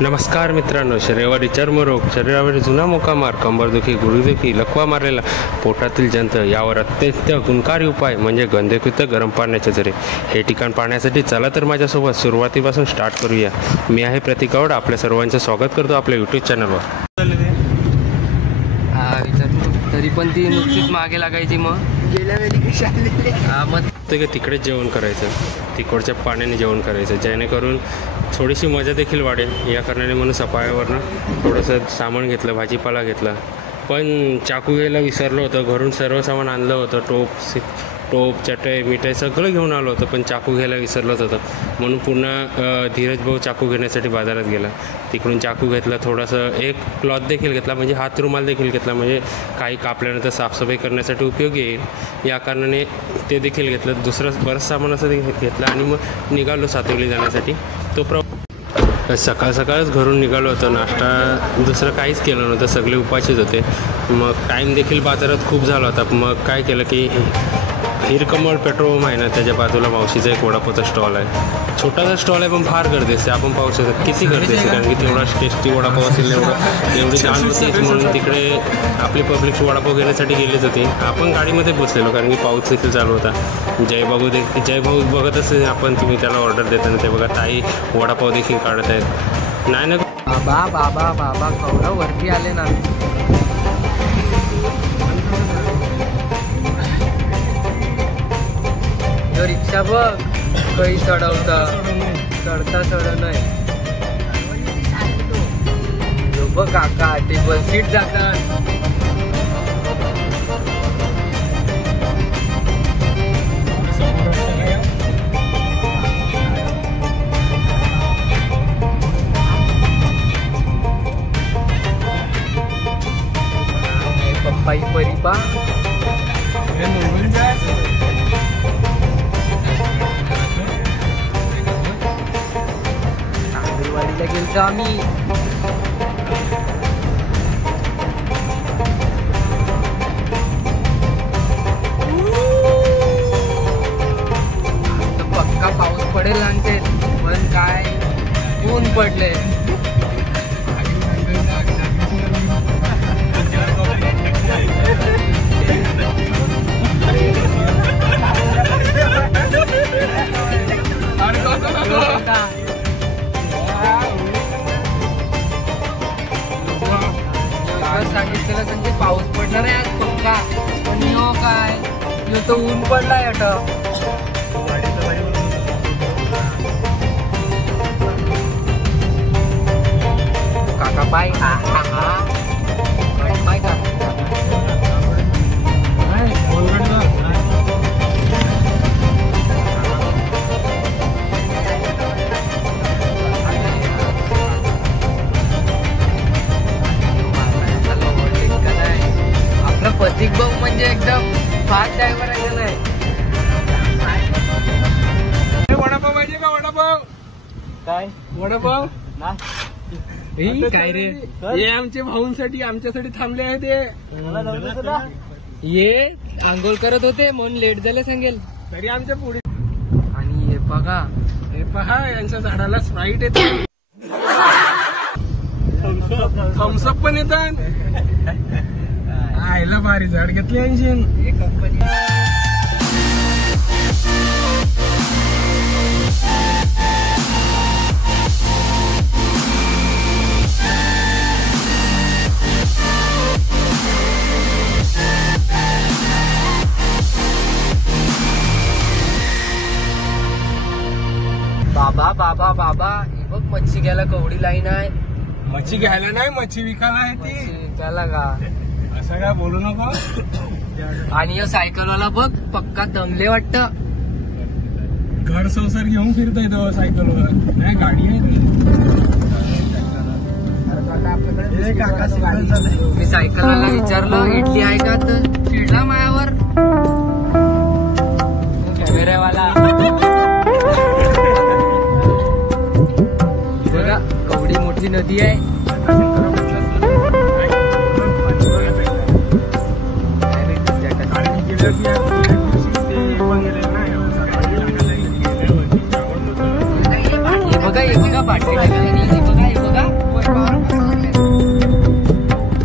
नमस्कार मित्रांनो, शरीरावरील चर्मरोग, शरीरावरील जुना मोकामार, कंबरदुखी, गुडघेदुखी, लकवा मारलेला, पोटातील जंत यावर अत्यंत गुणकारी उपाय म्हणजे गंधयुक्त गरम पाण्याचे झरे. हे ठिकाण पाहण्यासाठी चला तर माझ्यासोबत सुरुवातीपासून स्टार्ट करूया. मी आहे प्रतीक आवड, आपल्या सर्वांचं स्वागत करतो आपल्या यूट्यूब चॅनलवर. तरी पण ती नुकतीच मागे लागायची. मग गेल्या वेळी कशी आलेली मग तिकडेच जेवण करायचं, तिकडच्या पाण्याने जेवण करायचं, जेणेकरून थोडीशी मजा देखील वाढेल. या कारणाने म्हणून सफायावरनं थोडंसं सामान घेतलं, भाजीपाला घेतला. पण चाकू घ्यायला विसरलो होतं. घरून सर्व सामान आणलं होतं, टोप चटई मिठाई सगळं घेऊन आलो होतं, पण चाकू घ्यायला विसरलंच होतं. म्हणून पुन्हा धीरज भाऊ चाकू घेण्यासाठी बाजारात गेला. तिकडून चाकू घेतला, थोडंसं एक क्लॉथ देखील घेतला, म्हणजे हात रुमाल देखील घेतला, म्हणजे काही कापल्यानंतर साफसफाई करण्यासाठी उपयोगी येईल या कारणाने ते देखील घेतलं. दुसरं बरंच सामान असं घेतलं आणि मग निघालो सातवली जाण्यासाठी. सकाळ सकाळच घरून निघालो होतो. नाश्ता दुसरं काहीच केलं नव्हतं, सगळे उपाशीच होते. मग टाईम देखील बाजारात खूप झाला होता. मग काय केलं की हिरकमळ पेट्रोल पंप आहे ना, त्याच्या बाजूला मावशीचा एक वडापावचा स्टॉल आहे. छोटासा स्टॉल आहे पण फार गर्दी असते. आपण पाहू शकतो किती गर्दी असते, कारण की तेवढा टेस्टी वडापाव असेल एवढी छान होती. म्हणून तिकडे आपली पब्लिक वडापाव घेण्यासाठी गेलेच होते. आपण गाडीमध्ये बसलेलो कारण की पाऊस देखील चालू होता. जय भाऊ बघत असेल आपण, तुम्ही त्याला ऑर्डर देताना ते बघा, ताई वडापाव देखील काढत आहेत. नाही ना बाबा कवडा वरती आले ना. रिक्षा बघ काही चढवता चढ नाही. बघ काका टेबल सीट जातात. पप्पाई परिपा वाडीला गेलतो आम्ही. पक्का पाऊस पडेल आणते, पण काय ऊन पडले. सांगितलेलं म्हणजे पाऊस पडणार आहे आज पक्का, पण हो काय तो ऊन पडलाय. अटक काका बाय. बाय का प्रतीक भाऊ म्हणजे एकदम फास्ट ड्रायव्हर आहे. वडापाव पाहिजे का? वडापाव काय? वडापाव काय रे? हे आमच्या भाऊंसाठी आमच्यासाठी थांबले आहे. ते ये आंघोळ करत होते म्हणून लेट झालं सांगेल तरी आमच्या पुढे. आणि हे बघा, हे पहा यांच्या झाडाला स्प्राईट येते, थम्सअप पण येतात. आयला भारी झाड घेतली यांची कंपनी. बाबा हे बघ, मच्छी घ्यायला कवडी लाईन आहे. मच्छी घ्यायला नाही, मच्छी विकायला आहे. ती त्याला का असं काय बोलू नको. आणि सायकलवाला बघ पक्का दमले वाटत. घर संसार घेऊन फिरता येतो सायकलवर, नाही गाडी आहे. मी सायकलवाला विचारलं इडली आहे का, तर चिडला मायावर कॅमेरावाला. बघा कवडी एवढी मोठी नदी आहे. हे बघा बाटली हे बघा.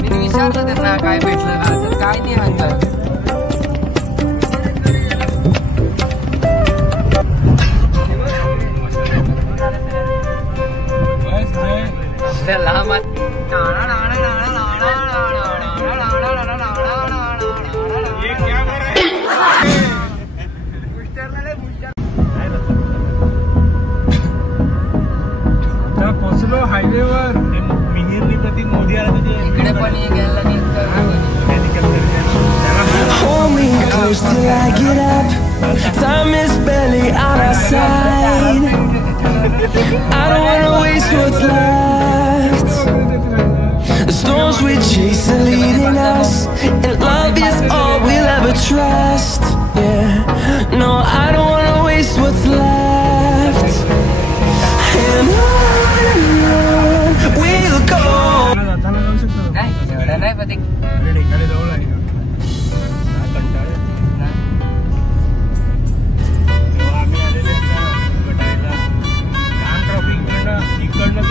मी विचारलं त्यांना काय भेटलं का, तर काय नाही म्हणतात. पोचलो हायवेवर. मिहिरनी कधी मोदी आला तिथे इकडे पण गेला Hold me close till I get up. Time is barely on our side. I don't wanna waste what's left. The storms we chase are leading us, and love is all we'll ever trust. Yeah, no, I don't wanna waste what's left. And on we'll go. जाताना जाऊ शकतो. नाही पण ढेकाले जवळ आहे का? कंटाळे आम्ही आलेले गटारीला. लहान ट्रॉफिक इकडनं ते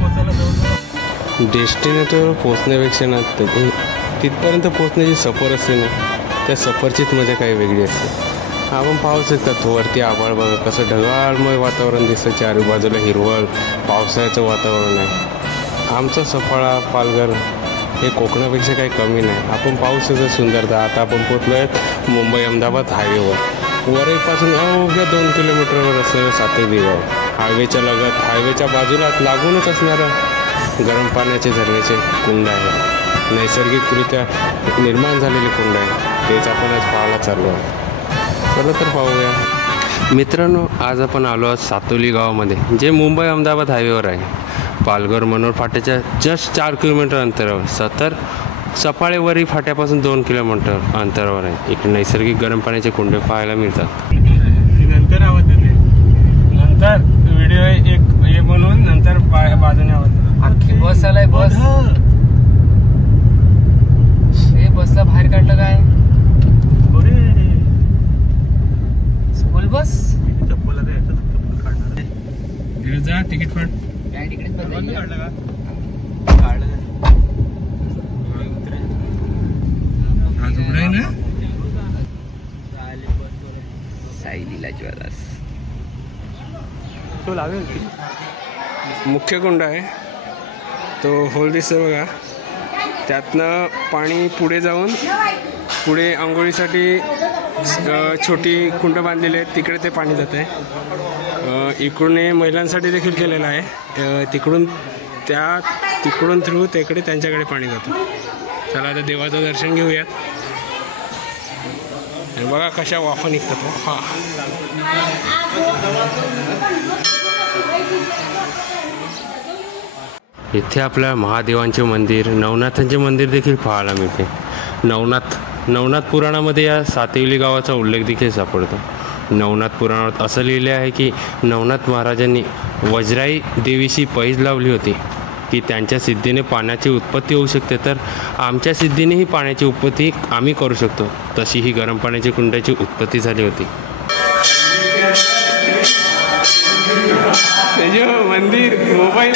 पोचायला जवळ. डेस्टिनेटवर पोचण्यापेक्षा ना तिथपर्यंत पोचण्याची सफर असते ना, त्या सफरचीच मजा काही वेगळी असते. आपण पाहू शकतात वरती आभाळ बघा कसं ढगाळमय वातावरण दिसतं. चारी बाजूला हिरवळ पावसाळ्याचं वातावरण आहे. आमचा सफाळा पालघर हे कोकणापेक्षा काही कमी नाही. आपण पाहू शकतो सुंदरता. आता आपण पोचलो आहेत मुंबई अहमदाबाद हायवेवर. वरईपासून अवघ्या 2 किलोमीटरवर असलेलं सातेली गाव. हायवेच्या लगत हायवेच्या बाजूला लागूनच असणारं गरम पाण्याचे झरण्याचे कुंड आहे. नैसर्गिकरित्या निर्माण झालेले कुंड आहे. तेच आपण आज पाहायला चाललो आहे. चला तर पाहूया मित्रांनो. आज आपण आलो आहोत सातोली गावामध्ये, जे मुंबई अहमदाबाद हायवेवर आहे. पालघर मनोर फाट्याच्या जस्ट 4 किलोमीटर अंतरावर. सफाळेवरी फाट्यापासून 2 किलोमीटर अंतरावर आहे. इकडे नैसर्गिक गरम पाण्याचे कुंडे पाहायला मिळतात. नंतर आवाज येते. नंतर व्हिडिओ एक हे बनवून नंतर बाजूने आवाज. अख्खी बस आलाय. बस हे बसला बाहेर काढलं काय. School bus. चप्पल काढणार जा. तिकीट फाड. तिकडेच काढलं का? आज उघडा आहे ना. सायलीला ज्वेलर्स. तो लावेल. मुख्य कुंड आहे तो होल दिसतो बघा. त्यातनं पाणी पुढे जाऊन पुढे आंघोळीसाठी छोटी कुंड बांधलेली आहेत. तिकडे ते पाणी जात आहे. इकडून महिलांसाठी देखील केलेलं आहे. तिकडून थ्रू तिकडे त्यांच्याकडे पाणी जातं. चला आता देवाचं दर्शन घेऊयात. आणि बघा कशा वाफा निघतात. हा इथे आपल्या महादेवांचे मंदिर, नवनाथांचे मंदिर देखील पाहायला मिळते. नवनाथ पुराणामध्ये या सातेवली गावाचा उल्लेख देखील सापडतो. नवनाथ पुराणात असं लिहिले आहे की नवनाथ महाराजांनी वज्राई देवीशी पैज लावली होती की त्यांच्या सिद्धीने पाण्याची उत्पत्ती होऊ शकते, तर आमच्या सिद्धीनेही पाण्याची उत्पत्ती आम्ही करू शकतो. तशी ही गरम पाण्याची कुंडाची उत्पत्ती झाली होती. मंदिर मोबाईल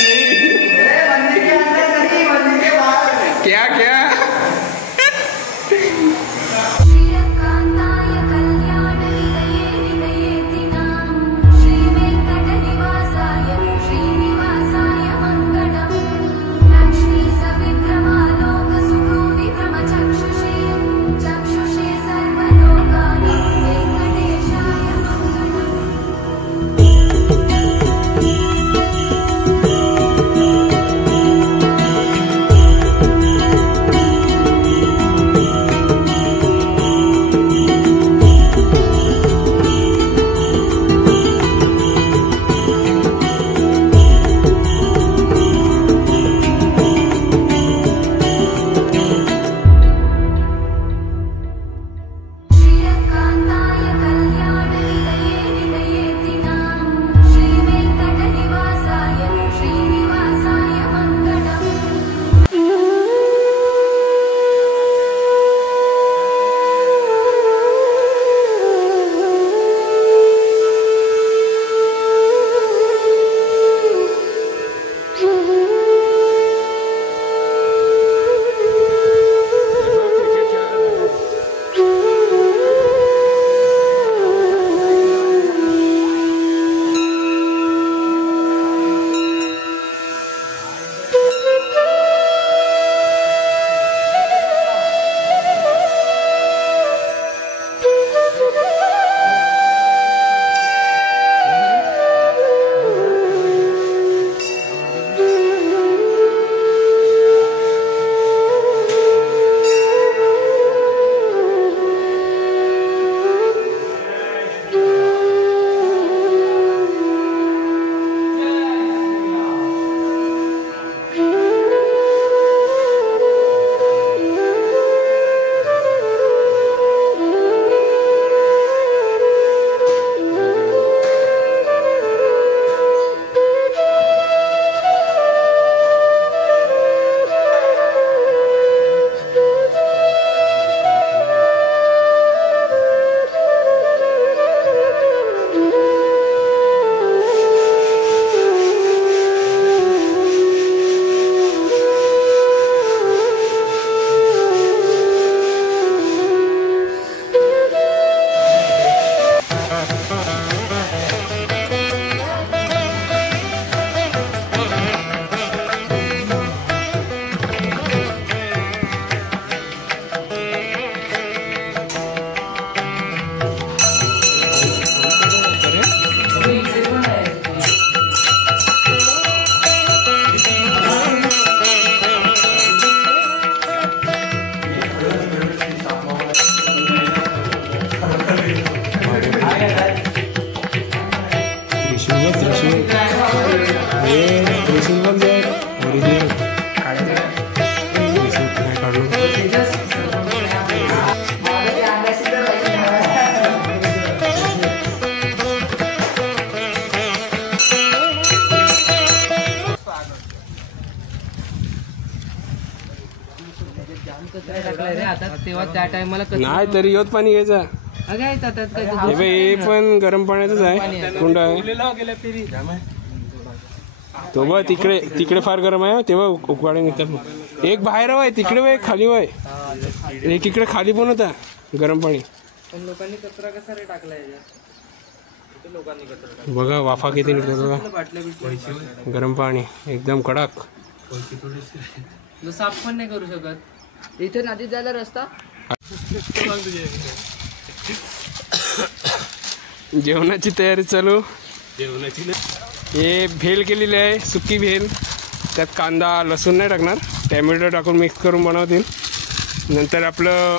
क्या क्या कचरा टाकलाय रे आता, तेव्हा त्या टायमाला नाही तरी योत पाणी घ्यायचा. घ्यायचा त्यात काय हे बघ, हे पण गरम पाण्याचंच आहे, कुंड आहे तो. बघ तिकडे तिकडे फार गरम आहे तेव्हा उकाडे निघतात. एक बाहेर आहे तिकडे वय, खाली वय, एक इकडे खाली पण होता गरम पाणी. पण लोकांनी कचरा कसा रे टाकलाय लोकांनी कचरा बघा वाफा किती निघतात बघा. गरम पाणी एकदम कडक. साफ पण नाही करू शकत. इथे नदीत जायला रस्ता. जेवणाची तयारी चालू. हे भेल केलेली आहे, सुकी भेल. त्यात कांदा लसूण नाही टाकणार, टॅमॅटो टाकून मिक्स करून बनवतील. नंतर आपलं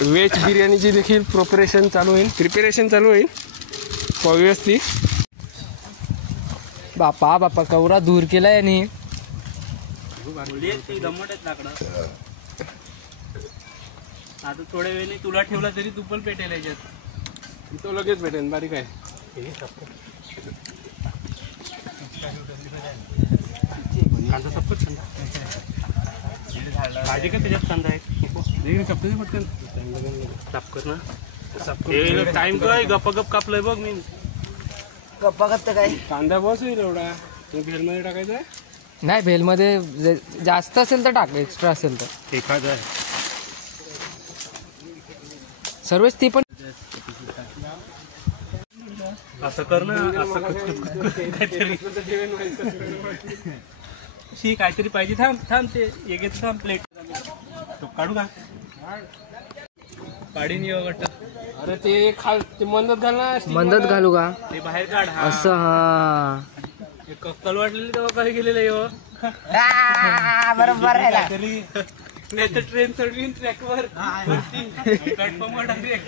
व्हेज बिर्याणीची देखील प्रिपरेशन चालू होईल. पाहूयाच ती. बापा कवरा दूर केलाय आणि आता थोड्या वेळाने तुला ठेवला तरी तू पण पेटेल याच्यात. तो लगेच भेटेल. बारीक आहे. कांदा सपकट भाजी का त्याच्यात कांदा आहे पटकन साफ कर ना. टाइम काय गप्पा कापलंय बघ मी. गप्पा गप्पा काय कांदा बस होईल एवढा. भेलमध्ये टाकायचा आहे. नाही, भेलमध्ये जास्त असेल तर टाक, एक्स्ट्रा असेल तर एखादं आहे सर्वच ती पण. असं कर ना, असं काहीतरी पाहिजे. थांब ते एक थांब प्लेट काढू का पाडीन ये वाटत. अरे ते ते मंदत घालू का ते बाहेर काढ. असं हा कक्कल वाटलेली तेव्हा काय गेलेलं बरोबर नाही तर ट्रेन चढली ट्रॅकवर प्लॅटफॉर्मवर डायरेक्ट.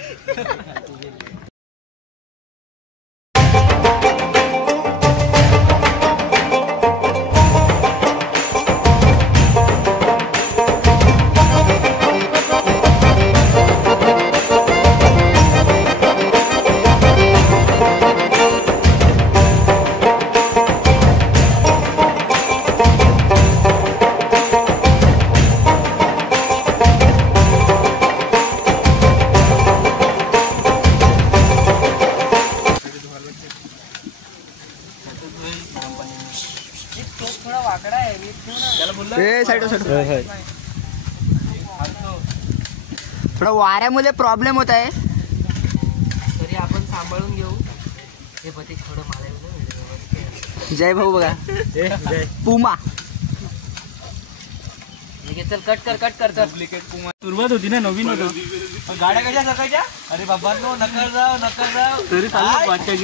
थोडा वाऱ्यामध्ये प्रॉब्लेम होत आहे तरी आपण सांभाळून घेऊ. हे पती थोडं मला जय भाऊ बघा. पुमा चल कट कर डुप्लिकेट पुमा. सुरुवात होती ना, नवीन होतं. गाड्या कशा सकाळच्या. अरे बाबा नो नकर जाऊ तरी चालू बादशाह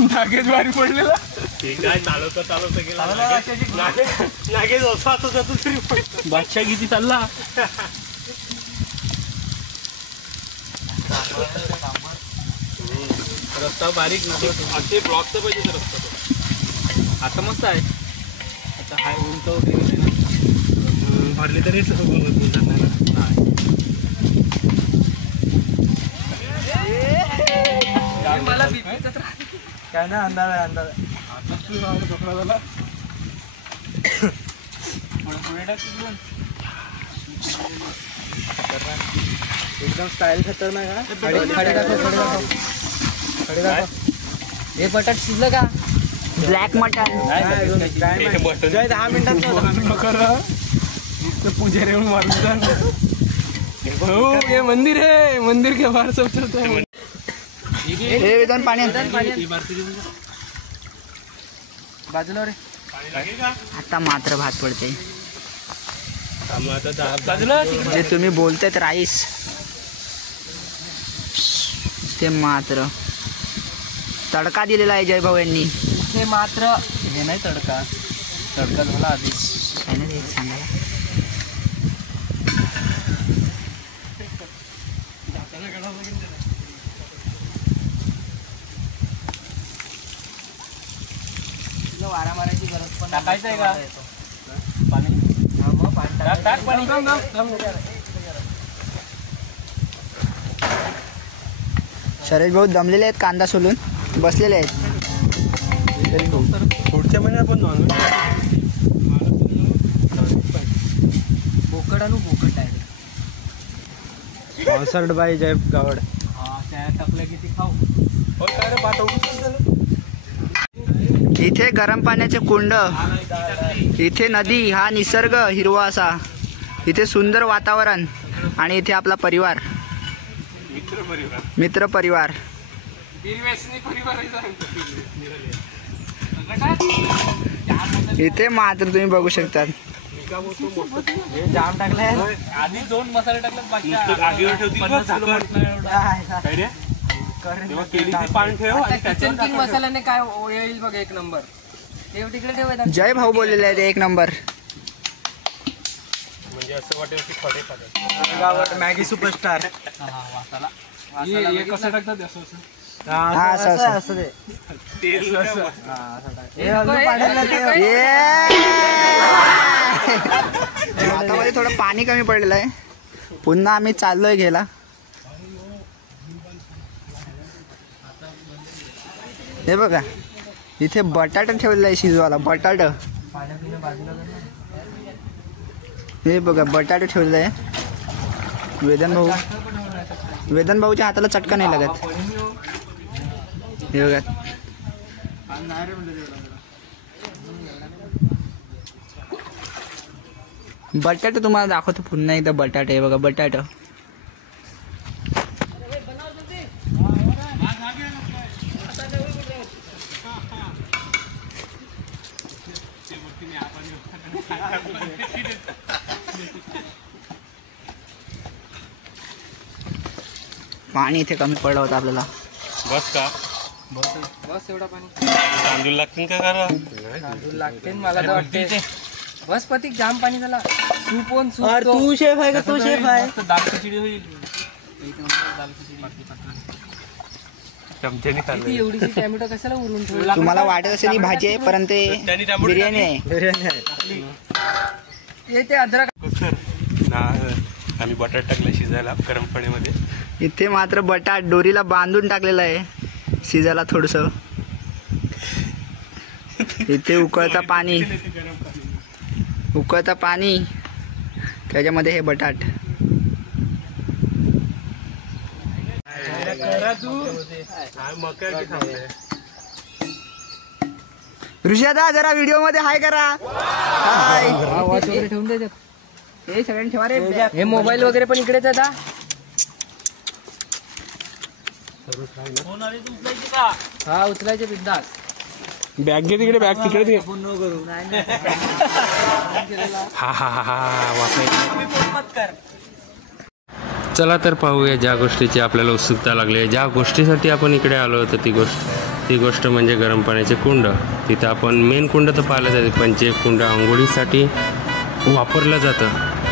नागेश बारी पडलेला. काय चालवता गेला नागेश असा जातो तरी बादशाह किती चालला. रस्ता बारीक नको, ब्लॉक तर पाहिजे रस्ता. आता मस्त आहे. आता हाय उंच वगैरे ना, भरले तरी मला काय ना अंदाज आहे अंदाज. झाला. एकदम स्टाईल खतरनाक. हे बटाट शिजलं का. ब्लॅक मटन 10 मिनिटात पुजारी येऊन मारून. हे मंदिर आहे, मंदिर के बाहेर सब चलता है. पाणी बाजूला रे. आता मात्र भात पडते. जे तुम्ही बोलतायत राईस ते मात्र तडका दिलेला आहे जयभाऊ यांनी. ते मात्र हे नाही तडका झाला आधीच. काय नाही सांगायला. वारा मारायची गरज पण टाकायचं आहे का पाणी. शरद भाऊ दमलेले आहेत, कांदा सोलून बसलेले आहेत. पुढच्या महिन्यात पण बोकड आणू बोकड डायरेक्ट कॉन्सर्ट बाय जय गावड. हा त्या टाकलं की ती खाऊ. इथे गरम पाण्याचे कुंड, इथे नदी, हा निसर्ग हिरवा असा, इथे सुंदर वातावरण आणि इथे आपला परिवार, मित्र परिवार. इथे मात्र तुम्ही बघू शकता जाम टाकलाय. आधी 2 मसाले टाकले बाकी किचन किंग मसाल्याने काय येईल बघ एक नंबर. ठेव तिकडे ठेव. जय भाऊ बोललेले आहेत एक नंबर. म्हणजे असं वाटेल की फळे खातात. Maggi superstar. कसं टाकतात असं हा असं असं ते तेल भातामध्ये थोडं पाणी कमी पडलेलं आहे. पुन्हा आम्ही चाललोय घ्यायला. हे बघा इथे बटाटा ठेवलेला आहे शिजवायला. बटाटा हे बघा बटाटा ठेवलेला आहे. वेदन भाऊच्या हाताला चटका नाही लागत. हे बघा बटाटा तुम्हाला दाखवतो पुन्हा एकदा. बटाटा हे बघा बटाटा. पाणी इथे कमी पडलं होतं आपल्याला. बस का बस एवढा पाणी. तांदूळ लागतील का करा. तांदूळ लागते मला तर वाटते. बस पतिक जाम पाणी झाला. सूप ओन सूप. तू शेफ आहे का? तू शेफ आहे. दाल खिचडी होईल. चमच्याने किती एवढीशी टॅमॅटो कशाला उरून ठेवली. तुम्हाला वाटत असेल ही भाजी आहे परंतु ते बिर्याणी आहे. बिर्याणी आहे. ते अद्रक. आम्ही बटाटा टाकला शिजायला गरम पाण्यामध्ये. इथे मात्र बटाट दोरीला बांधून टाकलेलं आहे शिजायला थोडस. इथे उकळता पाणी त्याच्यामध्ये हे बटाट. ऋषादा जरा व्हिडिओ मध्ये हाय करा. हाय ठेवून दे. हे सगळ्यांनी ठेवा रे. हे मोबाईल वगैरे पण इकडेच आहे. हा उचलायचे बिंदास. बॅग घे तिकडे. बॅग तिकडे घे. हा हा हा हा वाफाय. चला तर पाहूया ज्या गोष्टीची आपल्याला उत्सुकता लागली आहे, ज्या गोष्टीसाठी आपण इकडे आलो होतो ती गोष्ट म्हणजे गरम पाण्याचे कुंड. तिथं आपण मेन कुंड तर पाहिलं जाते, पण जे कुंड आंघोळीसाठी वापरलं जातं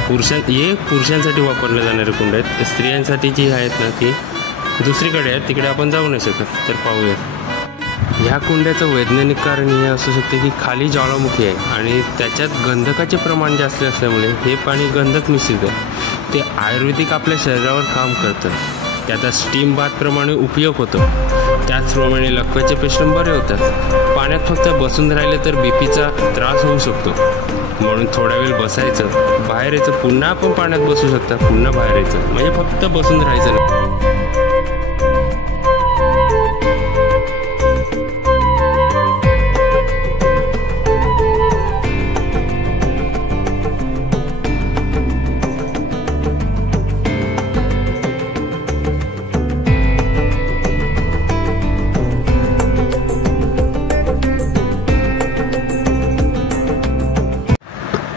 पुरुषांसाठी वापरले जाणारे कुंड आहेत. स्त्रियांसाठी जी आहेत ना ती दुसरीकडे आहेत, तिकडे आपण जाऊ नाही शकत. तर पाहूया. ह्या कुंड्याचं वैज्ञानिक कारण हे असू शकते की खाली ज्वालामुखी आहे आणि त्याच्यात गंधकाचे प्रमाण जास्त असल्यामुळे हे पाणी गंधक मिश्रित आहे. ते आयुर्वेदिक आपल्या शरीरावर काम करतं. त्याचा स्टीम बाथप्रमाणे उपयोग होतो. त्याचप्रमाणे लकव्याचे पेशंट बरे होतात. पाण्यात फक्त बसून राहिले तर बीपीचा त्रास होऊ शकतो. म्हणून थोडा वेळ बसायचं, बाहेर यायचं, पुन्हा आपण पाण्यात बसू शकता, पुन्हा बाहेर यायचं, म्हणजे फक्त बसून राहायचं नाही.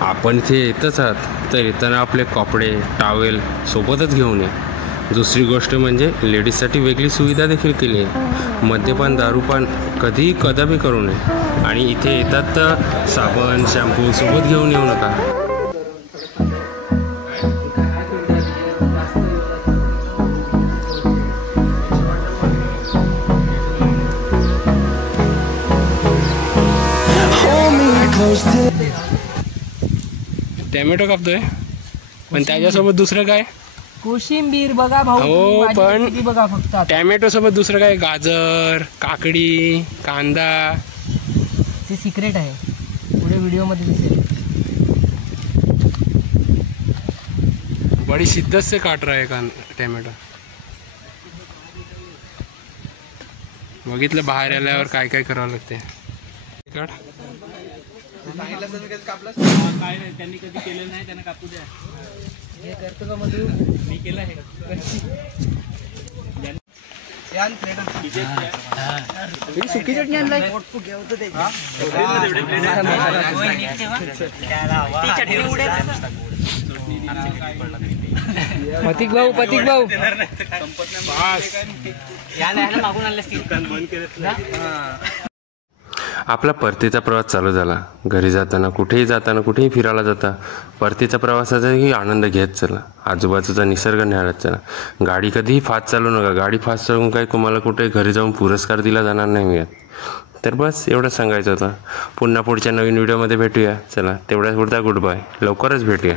आपण इथे येतच आहात तर येताना आपले कपडे टॉवेल सोबतच घेऊन ये. दुसरी गोष्ट म्हणजे लेडीजसाठी वेगळी सुविधा देखील केली आहे. मद्यपान दारूपान कधीही कदापि करू नये. आणि इथे येतात तर साबण शॅम्पू सोबत घेऊन येऊ नका. टॅमॅटो कापतोय पण त्याच्यासोबत दुसरं काय? कोशिंबीर बघा भाऊ. हो पण बघा फक्त टॅमॅटो सोबत दुसरं काय? गाजर, काकडी, कांदा. ते सिक्रेट आहे, पुढे व्हिडिओ मध्ये दिसेल. बड़ी शिद्दत से काट रहा है कान टॅमॅटो. बघितलं बाहेर आल्यावर काय काय करावं लागते. काढ. काय नाही त्यांनी कधी केलेलं नाही त्यांना कापू द्या. हे करतो का मधू? मी केलं आहे. सुकी चटणी आणलाय. पतिक भाऊ मागून आणलं आपला परतीचा प्रवास चालू झाला. घरी जाताना कुठेही फिरायला जाता परतीचा प्रवासाचाही आनंद घेत चला. आजूबाजूचा निसर्ग निहाळत चला. गाडी कधीही फास्ट चालू नका. गाडी फास्ट चालवून काही तुम्हाला कुठे घरी जाऊन पुरस्कार दिला जाणार नाही मिळत. तर बस एवढंच सांगायचं होतं. पुन्हा पुढच्या नवीन व्हिडिओमध्ये भेटूया. चला तेवढ्याच पुरता गुड बाय. लवकरच भेटूया.